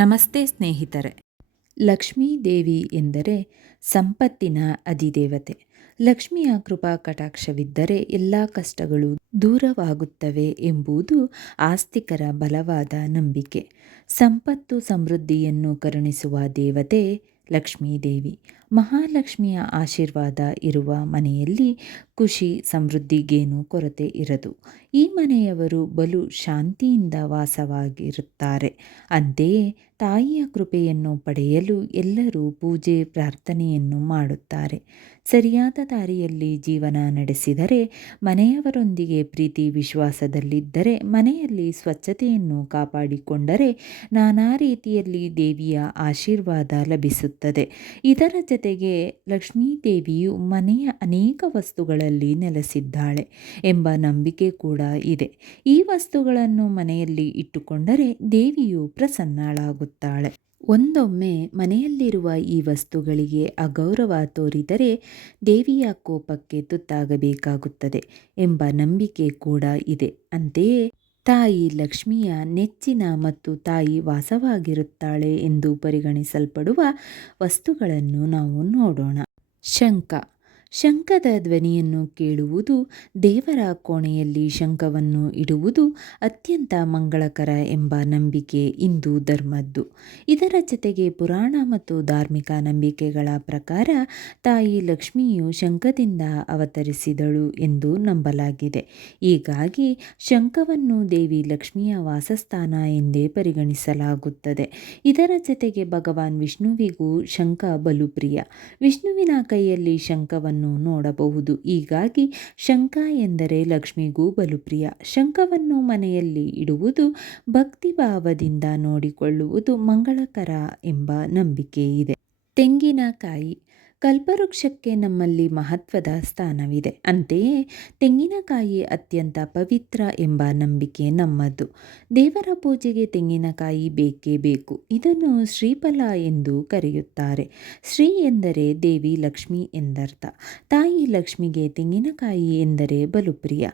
ನಮಸ್ತೆ ಸ್ನೇಹಿತರೆ. ಲಕ್ಷ್ಮೀ ದೇವಿ ಎಂದರೆ ಸಂಪತ್ತಿನ ಅಧಿದೇವತೆ. ಲಕ್ಷ್ಮಿಯ ಕೃಪಾ ಕಟಾಕ್ಷವಿದ್ದರೆ ಎಲ್ಲ ಕಷ್ಟಗಳು ದೂರವಾಗುತ್ತವೆ ಎಂಬುದು ಆಸ್ತಿಕರ ಬಲವಾದ ನಂಬಿಕೆ. ಸಂಪತ್ತು ಸಮೃದ್ಧಿಯನ್ನು ಕರುಣಿಸುವ ದೇವತೆ ಲಕ್ಷ್ಮೀದೇವಿ ಮಹಾಲಕ್ಷ್ಮಿಯ ಆಶೀರ್ವಾದ ಇರುವ ಮನೆಯಲ್ಲಿ ಖುಷಿ ಸಮೃದ್ಧಿಗೇನು ಕೊರತೆ ಇರದು. ಈ ಮನೆಯವರು ಬಲು ಶಾಂತಿಯಿಂದ ವಾಸವಾಗಿರುತ್ತಾರೆ. ಅಂತೆಯೇ ತಾಯಿಯ ಕೃಪೆಯನ್ನು ಪಡೆಯಲು ಎಲ್ಲರೂ ಪೂಜೆ, ಪ್ರಾರ್ಥನೆಯನ್ನು ಮಾಡುತ್ತಾರೆ. ಸರಿಯಾದ ದಾರಿಯಲ್ಲಿ ಜೀವನ ನಡೆಸಿದರೆ, ಮನೆಯವರೊಂದಿಗೆ ಪ್ರೀತಿ, ವಿಶ್ವಾಸದಲ್ಲಿದ್ದರೆ, ಮನೆಯಲ್ಲಿ ಸ್ವಚ್ಛತೆಯನ್ನು ಕಾಪಾಡಿಕೊಂಡರೆ ನಾನಾ ರೀತಿಯಲ್ಲಿ ದೇವಿಯ ಆಶೀರ್ವಾದ ಲಭಿಸುತ್ತದೆ. ಇದರ ಜೊತೆಗೆ ಲಕ್ಷ್ಮೀ ದೇವಿಯು ಮನೆಯ ಅನೇಕ ವಸ್ತುಗಳಲ್ಲಿ ನೆಲೆಸಿದ್ದಾಳೆ ಎಂಬ ನಂಬಿಕೆ ಕೂಡ ಇದೆ. ಈ ವಸ್ತುಗಳನ್ನು ಮನೆಯಲ್ಲಿ ಇಟ್ಟುಕೊಂಡರೆ ದೇವಿಯು ಪ್ರಸನ್ನಳಾಗುತ್ತಾಳೆ. ಒಂದೊಮ್ಮೆ ಮನೆಯಲ್ಲಿರುವ ಈ ವಸ್ತುಗಳಿಗೆ ಅಗೌರವ ತೋರಿದರೆ ದೇವಿಯ ಕೋಪಕ್ಕೆ ತುತ್ತಾಗಬೇಕಾಗುತ್ತದೆ ಎಂಬ ನಂಬಿಕೆ ಕೂಡ ಇದೆ. ಅಂತೆಯೇ ತಾಯಿ ಲಕ್ಷ್ಮಿಯ ನೆಚ್ಚಿನ ಮತ್ತು ತಾಯಿ ವಾಸವಾಗಿರುತ್ತಾಳೆ ಎಂದು ಪರಿಗಣಿಸಲ್ಪಡುವ ವಸ್ತುಗಳನ್ನು ನಾವು ನೋಡೋಣ. ಶಂಖ ಶಂಖದ ಧ್ವನಿಯನ್ನು ಕೇಳುವುದು, ದೇವರ ಕೋಣೆಯಲ್ಲಿ ಶಂಖವನ್ನು ಇಡುವುದು ಅತ್ಯಂತ ಮಂಗಳಕರ ಎಂಬ ನಂಬಿಕೆ ಹಿಂದೂ ಧರ್ಮದ್ದು. ಇದರ ಜೊತೆಗೆ ಪುರಾಣ ಮತ್ತು ಧಾರ್ಮಿಕ ನಂಬಿಕೆಗಳ ಪ್ರಕಾರ ತಾಯಿ ಲಕ್ಷ್ಮಿಯು ಶಂಖದಿಂದ ಅವತರಿಸಿದಳು ಎಂದು ನಂಬಲಾಗಿದೆ. ಹೀಗಾಗಿ ಶಂಖವನ್ನು ದೇವಿ ಲಕ್ಷ್ಮಿಯ ವಾಸಸ್ಥಾನ ಎಂದೇ ಪರಿಗಣಿಸಲಾಗುತ್ತದೆ. ಇದರ ಜೊತೆಗೆ ಭಗವಾನ್ ವಿಷ್ಣುವಿಗೂ ಶಂಖ ಬಲು ಪ್ರಿಯ. ವಿಷ್ಣುವಿನ ಕೈಯಲ್ಲಿ ಶಂಖವನ್ನು ನೋಡಬಹುದು. ಹೀಗಾಗಿ ಶಂಖ ಎಂದರೆ ಲಕ್ಷ್ಮಿಗೂ ಬಲು ಪ್ರಿಯ ಶಂಖವನ್ನು ಮನೆಯಲ್ಲಿ ಇಡುವುದು ಭಕ್ತಿ ಭಾವದಿಂದ ನೋಡಿಕೊಳ್ಳುವುದು ಮಂಗಳಕರ ಎಂಬ ನಂಬಿಕೆ ಇದೆ ತೆಂಗಿನಕಾಯಿ ಕಲ್ಪವೃಕ್ಷಕ್ಕೆ ನಮ್ಮಲ್ಲಿ ಮಹತ್ವದ ಸ್ಥಾನವಿದೆ. ಅಂತೆಯೇ ತೆಂಗಿನಕಾಯಿ ಅತ್ಯಂತ ಪವಿತ್ರ ಎಂಬ ನಂಬಿಕೆ ನಮ್ಮದು. ದೇವರ ಪೂಜೆಗೆ ತೆಂಗಿನಕಾಯಿ ಬೇಕೇ ಬೇಕು. ಇದನ್ನು ಶ್ರೀಫಲ ಎಂದು ಕರೆಯುತ್ತಾರೆ. ಶ್ರೀ ಎಂದರೆ ದೇವಿ ಲಕ್ಷ್ಮಿ ಎಂದರ್ಥ. ತಾಯಿ ಲಕ್ಷ್ಮಿಗೆ ತೆಂಗಿನಕಾಯಿ ಎಂದರೆ ಬಲು ಪ್ರಿಯ.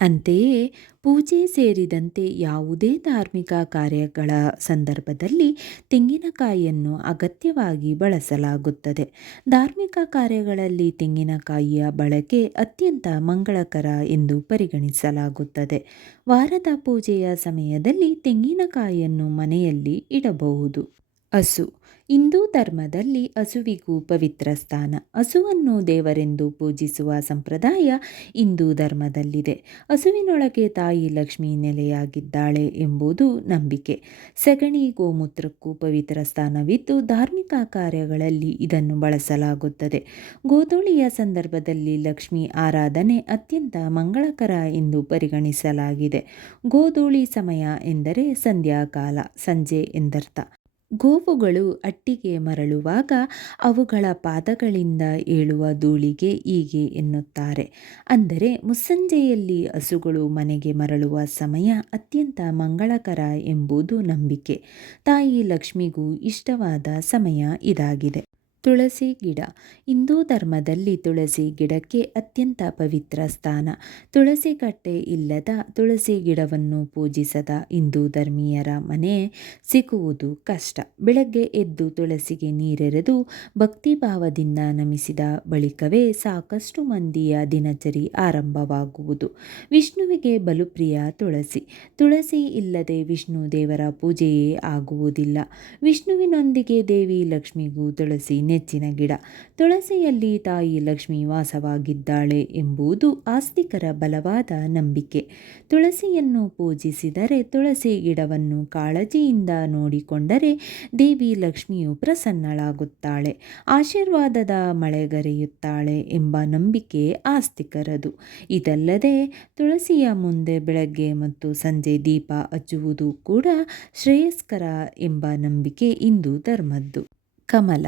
ಅಂತೆಯೇ ಪೂಜೆ ಸೇರಿದಂತೆ ಯಾವುದೇ ಧಾರ್ಮಿಕ ಕಾರ್ಯಗಳ ಸಂದರ್ಭದಲ್ಲಿ ತೆಂಗಿನಕಾಯಿಯನ್ನು ಅಗತ್ಯವಾಗಿ ಬಳಸಲಾಗುತ್ತದೆ. ಧಾರ್ಮಿಕ ಕಾರ್ಯಗಳಲ್ಲಿ ತೆಂಗಿನಕಾಯಿಯ ಬಳಕೆ ಅತ್ಯಂತ ಮಂಗಳಕರ ಎಂದು ಪರಿಗಣಿಸಲಾಗುತ್ತದೆ. ವಾರದ ಪೂಜೆಯ ಸಮಯದಲ್ಲಿ ತೆಂಗಿನಕಾಯಿಯನ್ನು ಮನೆಯಲ್ಲಿ ಇಡಬಹುದು. ಹಸು. ಹಿಂದೂ ಧರ್ಮದಲ್ಲಿ ಹಸುವಿಗೂ ಪವಿತ್ರ ಸ್ಥಾನ. ಹಸುವನ್ನು ದೇವರೆಂದು ಪೂಜಿಸುವ ಸಂಪ್ರದಾಯ ಹಿಂದೂ ಧರ್ಮದಲ್ಲಿದೆ. ಹಸುವಿನೊಳಗೆ ತಾಯಿ ಲಕ್ಷ್ಮಿ ನೆಲೆಯಾಗಿದ್ದಾಳೆ ಎಂಬುದು ನಂಬಿಕೆ. ಸಗಣಿ ಗೋಮೂತ್ರಕ್ಕೂ ಪವಿತ್ರ ಸ್ಥಾನವಿದ್ದು ಧಾರ್ಮಿಕ ಕಾರ್ಯಗಳಲ್ಲಿ ಇದನ್ನು ಬಳಸಲಾಗುತ್ತದೆ. ಗೋಧೂಳಿಯ ಸಂದರ್ಭದಲ್ಲಿ ಲಕ್ಷ್ಮಿ ಆರಾಧನೆ ಅತ್ಯಂತ ಮಂಗಳಕರ ಎಂದು ಪರಿಗಣಿಸಲಾಗಿದೆ. ಗೋಧೂಳಿ ಸಮಯ ಎಂದರೆ ಸಂಧ್ಯಾಕಾಲ, ಸಂಜೆ ಎಂದರ್ಥ. ಗೋವುಗಳು ಅಟ್ಟಿಗೆ ಮರಳುವಾಗ ಅವುಗಳ ಪಾದಗಳಿಂದ ಏಳುವ ಧೂಳಿಗೆ ಹೀಗೆ ಎನ್ನುತ್ತಾರೆ. ಅಂದರೆ ಮುಸ್ಸಂಜೆಯಲ್ಲಿ ಹಸುಗಳು ಮನೆಗೆ ಮರಳುವ ಸಮಯ ಅತ್ಯಂತ ಮಂಗಳಕರ ಎಂಬುದು ನಂಬಿಕೆ. ತಾಯಿ ಲಕ್ಷ್ಮಿಗೂ ಇಷ್ಟವಾದ ಸಮಯ ಇದಾಗಿದೆ. ತುಳಸಿ ಗಿಡ. ಹಿಂದೂ ಧರ್ಮದಲ್ಲಿ ತುಳಸಿ ಗಿಡಕ್ಕೆ ಅತ್ಯಂತ ಪವಿತ್ರ ಸ್ಥಾನ. ತುಳಸಿ ಕಟ್ಟೆ ಇಲ್ಲದ ತುಳಸಿ ಗಿಡವನ್ನು ಪೂಜಿಸದ ಹಿಂದೂ ಧರ್ಮೀಯರ ಮನೆ ಸಿಗುವುದು ಕಷ್ಟ. ಬೆಳಗ್ಗೆ ಎದ್ದು ತುಳಸಿಗೆ ನೀರೆರೆದು ಭಕ್ತಿಭಾವದಿಂದ ನಮಿಸಿದ ಬಳಿಕವೇ ಸಾಕಷ್ಟು ಮಂದಿಯ ದಿನಚರಿ ಆರಂಭವಾಗುವುದು. ವಿಷ್ಣುವಿಗೆ ಬಲುಪ್ರಿಯ ತುಳಸಿ. ತುಳಸಿ ಇಲ್ಲದೆ ವಿಷ್ಣು ದೇವರ ಪೂಜೆಯೇ ಆಗುವುದಿಲ್ಲ. ವಿಷ್ಣುವಿನೊಂದಿಗೆ ದೇವಿ ಲಕ್ಷ್ಮಿಗೂ ತುಳಸಿ ನೆಚ್ಚಿನ ಗಿಡ. ತುಳಸಿಯಲ್ಲಿ ತಾಯಿ ಲಕ್ಷ್ಮಿ ವಾಸವಾಗಿದ್ದಾಳೆ ಎಂಬುದು ಆಸ್ತಿಕರ ಬಲವಾದ ನಂಬಿಕೆ. ತುಳಸಿಯನ್ನು ಪೂಜಿಸಿದರೆ ತುಳಸಿ ಗಿಡವನ್ನು ಕಾಳಜಿಯಿಂದ ನೋಡಿಕೊಂಡರೆ ದೇವಿ ಲಕ್ಷ್ಮಿಯು ಪ್ರಸನ್ನಳಾಗುತ್ತಾಳೆ. ಆಶೀರ್ವಾದದ ಮಳೆಗರೆಯುತ್ತಾಳೆ ಎಂಬ ನಂಬಿಕೆ ಆಸ್ತಿಕರದು. ಇದಲ್ಲದೆ ತುಳಸಿಯ ಮುಂದೆ ಬೆಳಗ್ಗೆ ಮತ್ತು ಸಂಜೆ ದೀಪ ಹಚ್ಚುವುದು ಕೂಡ ಶ್ರೇಯಸ್ಕರ ಎಂಬ ನಂಬಿಕೆ ಹಿಂದೂ ಧರ್ಮದ್ದು. ಕಮಲ.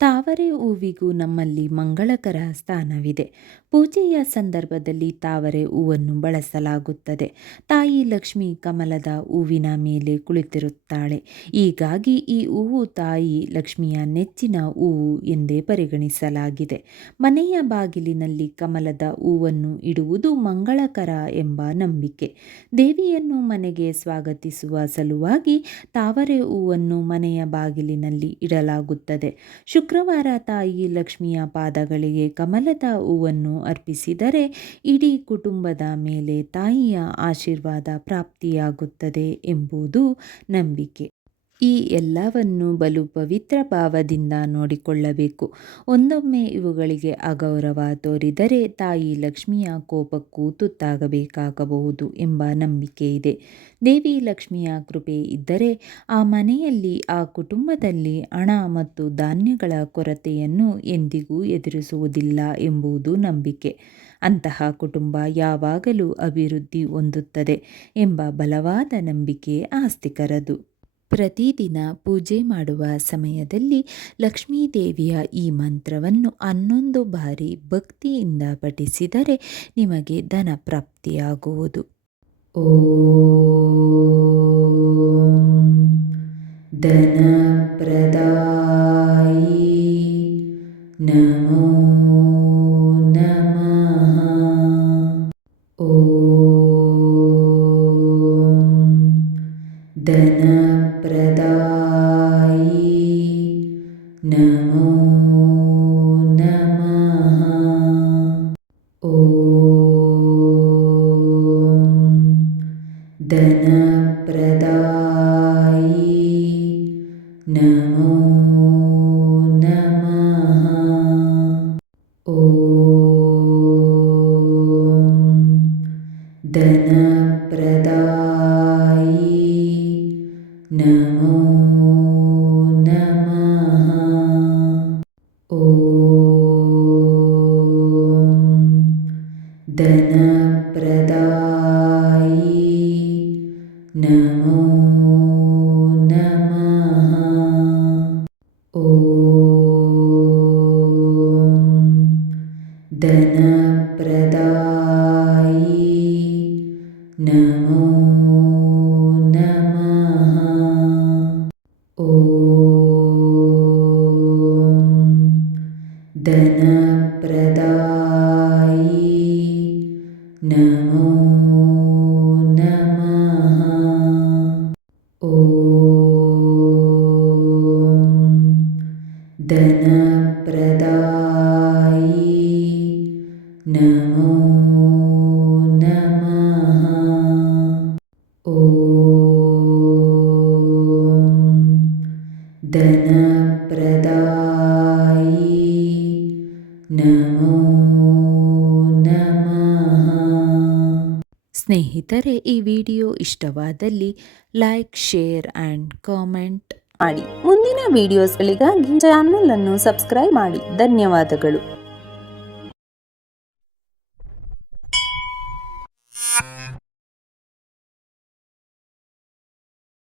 ತಾವರೆ ಹೂವಿಗೂ ನಮ್ಮಲ್ಲಿ ಮಂಗಳಕರ ಸ್ಥಾನವಿದೆ. ಪೂಜೆಯ ಸಂದರ್ಭದಲ್ಲಿ ತಾವರೆ ಹೂವನ್ನು ಬಳಸಲಾಗುತ್ತದೆ. ತಾಯಿ ಲಕ್ಷ್ಮಿ ಕಮಲದ ಹೂವಿನ ಮೇಲೆ ಕುಳಿತಿರುತ್ತಾಳೆ. ಹೀಗಾಗಿ ಈ ಹೂವು ತಾಯಿ ಲಕ್ಷ್ಮಿಯ ನೆಚ್ಚಿನ ಹೂವು ಎಂದೇ ಪರಿಗಣಿಸಲಾಗಿದೆ. ಮನೆಯ ಬಾಗಿಲಿನಲ್ಲಿ ಕಮಲದ ಹೂವನ್ನು ಇಡುವುದು ಮಂಗಳಕರ ಎಂಬ ನಂಬಿಕೆ. ದೇವಿಯನ್ನು ಮನೆಗೆ ಸ್ವಾಗತಿಸುವ ಸಲುವಾಗಿ ತಾವರೆ ಹೂವನ್ನು ಮನೆಯ ಬಾಗಿಲಿನಲ್ಲಿ ಇಡಲಾಗುತ್ತದೆ. ಶುಕ್ರವಾರ ತಾಯಿ ಲಕ್ಷ್ಮಿಯ ಪಾದಗಳಿಗೆ ಕಮಲದ ಹೂವನ್ನು ಅರ್ಪಿಸಿದರೆ ಇಡೀ ಕುಟುಂಬದ ಮೇಲೆ ತಾಯಿಯ ಆಶೀರ್ವಾದ ಪ್ರಾಪ್ತಿಯಾಗುತ್ತದೆ ಎಂಬುದು ನಂಬಿಕೆ. ಈ ಎಲ್ಲವನ್ನು ಬಲು ಪವಿತ್ರ ಭಾವದಿಂದ ನೋಡಿಕೊಳ್ಳಬೇಕು. ಒಂದೊಮ್ಮೆ ಇವುಗಳಿಗೆ ಅಗೌರವ ತೋರಿದರೆ ತಾಯಿ ಲಕ್ಷ್ಮಿಯ ಕೋಪಕ್ಕೂ ತುತ್ತಾಗಬೇಕಾಗಬಹುದು ಎಂಬ ನಂಬಿಕೆ ಇದೆ. ದೇವಿ ಲಕ್ಷ್ಮಿಯ ಕೃಪೆ ಇದ್ದರೆ ಆ ಮನೆಯಲ್ಲಿ, ಆ ಕುಟುಂಬದಲ್ಲಿ ಹಣ ಮತ್ತು ಧಾನ್ಯಗಳ ಕೊರತೆಯನ್ನು ಎಂದಿಗೂ ಎದುರಿಸುವುದಿಲ್ಲ ಎಂಬುದು ನಂಬಿಕೆ. ಅಂತಹ ಕುಟುಂಬ ಯಾವಾಗಲೂ ಅಭಿವೃದ್ಧಿ ಹೊಂದುತ್ತದೆ ಎಂಬ ಬಲವಾದ ನಂಬಿಕೆ ಆಸ್ತಿಕರದು. ಪ್ರತಿದಿನ ಪೂಜೆ ಮಾಡುವ ಸಮಯದಲ್ಲಿ ಲಕ್ಷ್ಮೀದೇವಿಯ ಈ ಮಂತ್ರವನ್ನು ಹನ್ನೊಂದು ಬಾರಿ ಭಕ್ತಿಯಿಂದ ಪಠಿಸಿದರೆ ನಿಮಗೆ ಧನ ಪ್ರಾಪ್ತಿಯಾಗುವುದು. ಓಂ ಧನಪ್ರದಾಯಿ ನಮೋ ನಮಃ. ಓಂ ಧನಪ್ರದಾಯಿ ധനപ്രദായി നമോ നമഃ. ഓം ധനപ്രദായി piano ಧನಪ್ರದಾಯಿ ನಮೋ ನಮಃ. ಸ್ನೇಹಿತರೆ, ಈ ವಿಡಿಯೋ ಇಷ್ಟವಾದಲ್ಲಿ ಲೈಕ್, ಶೇರ್ ಆ್ಯಂಡ್ ಕಾಮೆಂಟ್ ಮಾಡಿ. ಮುಂದಿನ ವಿಡಿಯೋಸ್ಗಳಿಗಾಗಿ ಚಾನಲ್ ಅನ್ನು ಸಬ್ಸ್ಕ್ರೈಬ್ ಮಾಡಿ. ಧನ್ಯವಾದಗಳು.